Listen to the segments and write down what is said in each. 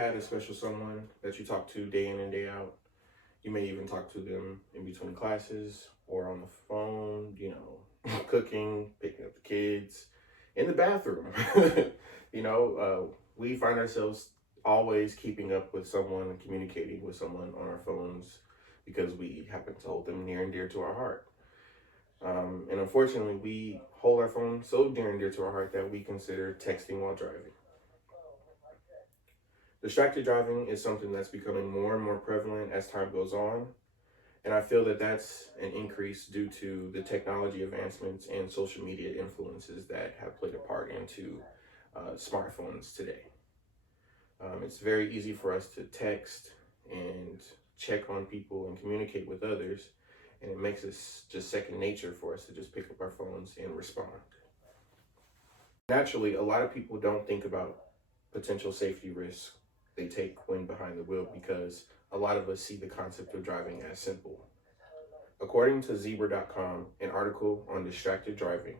had a special someone that you talk to day in and day out? You may even talk to them in between classes or on the phone, cooking, picking up the kids, in the bathroom. We find ourselves always keeping up with someone and communicating with someone on our phones because we happen to hold them near and dear to our heart. And unfortunately, we hold our phone so near and dear to our heart that we consider texting while driving. Distracted driving is something that's becoming more and more prevalent as time goes on. And I feel that that's an increase due to the technology advancements and social media influences that have played a part into smartphones today. It's very easy for us to text and check on people and communicate with others. And it makes it just second nature for us to just pick up our phones and respond. Naturally, a lot of people don't think about potential safety risks they take when behind the wheel because a lot of us see the concept of driving as simple. According to Zebra.com, an article on distracted driving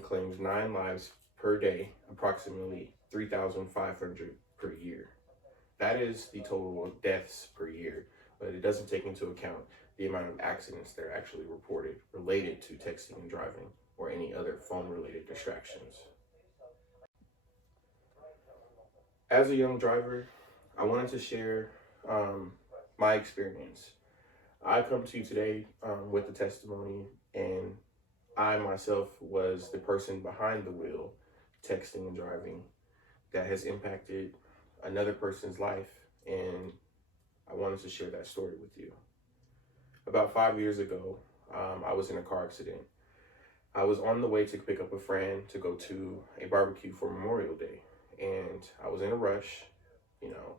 claims 9 lives per day, approximately 3,500 per year. That is the total of deaths per year, but it doesn't take into account the amount of accidents that are actually reported related to texting and driving or any other phone-related distractions. As a young driver, I wanted to share my experience. I come to you today with a testimony, and I myself was the person behind the wheel, texting and driving, that has impacted another person's life, and I wanted to share that story with you. About 5 years ago, I was in a car accident. I was on the way to pick up a friend to go to a barbecue for Memorial Day, and I was in a rush.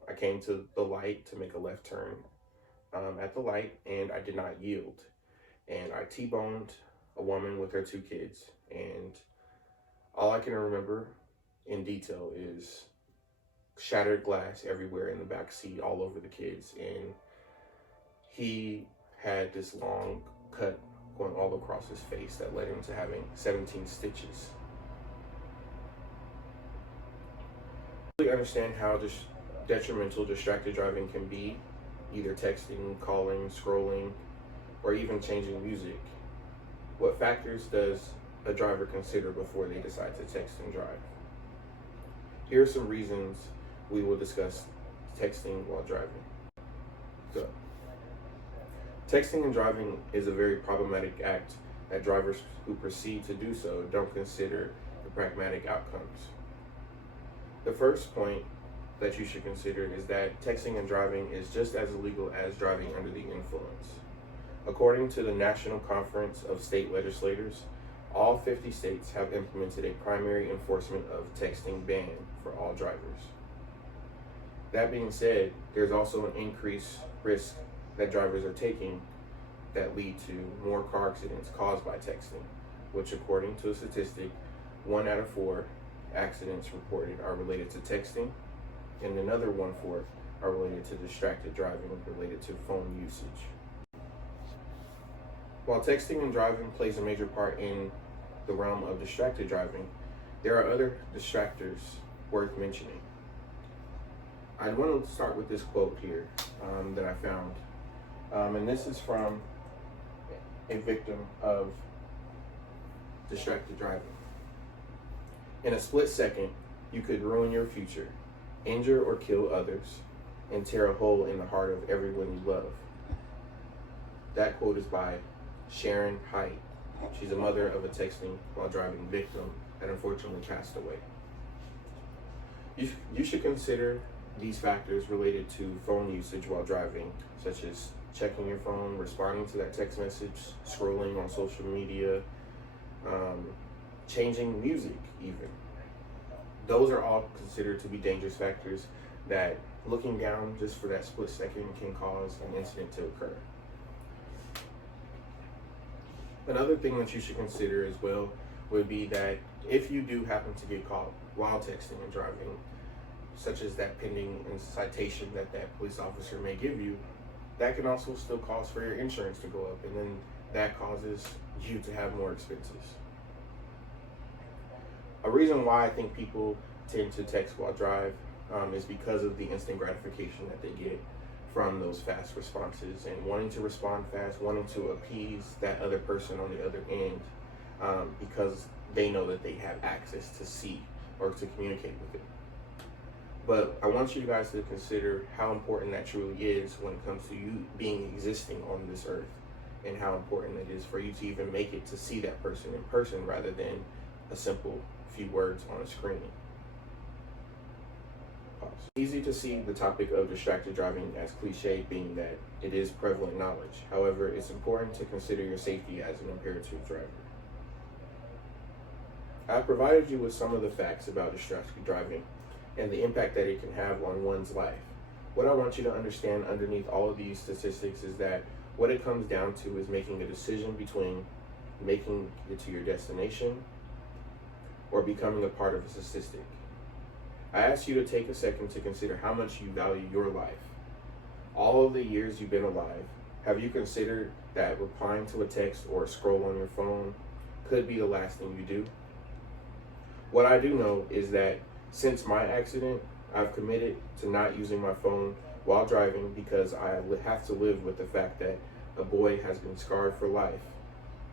I came to the light to make a left turn at the light, and I did not yield. And I T-boned a woman with her 2 kids, and all I can remember in detail is shattered glass everywhere in the back seat, all over the kids, and he had this long cut going all across his face that led him to having 17 stitches. I really understand how detrimental distracted driving can be, either texting, calling, scrolling, or even changing music. What factors does a driver consider before they decide to text and drive? Here are some reasons we will discuss texting while driving. So, texting and driving is a very problematic act that drivers who proceed to do so don't consider the pragmatic outcomes. The first point that you should consider is that texting and driving is just as illegal as driving under the influence. According to the National Conference of State Legislators, all 50 states have implemented a primary enforcement of texting ban for all drivers. That being said, there's also an increased risk that drivers are taking that lead to more car accidents caused by texting, which according to a statistic, 1 out of 4 accidents reported are related to texting, and another 1/4 are related to distracted driving related to phone usage. While texting and driving plays a major part in the realm of distracted driving, there are other distractors worth mentioning. I want to start with this quote here that I found, and this is from a victim of distracted driving. In a split second, you could ruin your future, injure or kill others, and tear a hole in the heart of everyone you love. That quote is by Sharon Haidt. She's a mother of a texting while driving victim that unfortunately passed away. You should consider these factors related to phone usage while driving, such as checking your phone, responding to that text message, scrolling on social media, changing music even. Those are all considered to be dangerous factors that looking down just for that split second can cause an incident to occur. Another thing that you should consider as well would be that if you do happen to get caught while texting and driving, such as that pending citation that police officer may give you, that can also still cause for your insurance to go up, and then that causes you to have more expenses. A reason why I think people tend to text while drive is because of the instant gratification that they get from those fast responses and wanting to respond fast, wanting to appease that other person on the other end, because they know that they have access to see or to communicate with it. But I want you guys to consider how important that truly is when it comes to you existing on this earth, and how important it is for you to even make it to see that person in person rather than a simple few words on a screen. Easy to see the topic of distracted driving as cliche, being that it is prevalent knowledge. However, it's important to consider your safety as an imperative driver. I've provided you with some of the facts about distracted driving and the impact that it can have on one's life. What I want you to understand underneath all of these statistics is that what it comes down to is making a decision between making it to your destination or becoming a part of a statistic. I ask you to take a second to consider how much you value your life. All of the years you've been alive, have you considered that replying to a text or a scroll on your phone could be the last thing you do? What I do know is that since my accident, I've committed to not using my phone while driving because I have to live with the fact that a boy has been scarred for life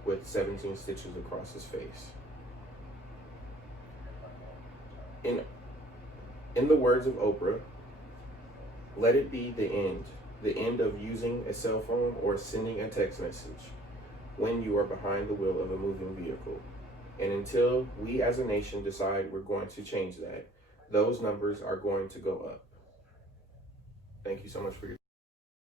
with 17 stitches across his face. In the words of Oprah, let it be the end of using a cell phone or sending a text message when you are behind the wheel of a moving vehicle. And until we as a nation decide we're going to change that, those numbers are going to go up. Thank you so much for your time.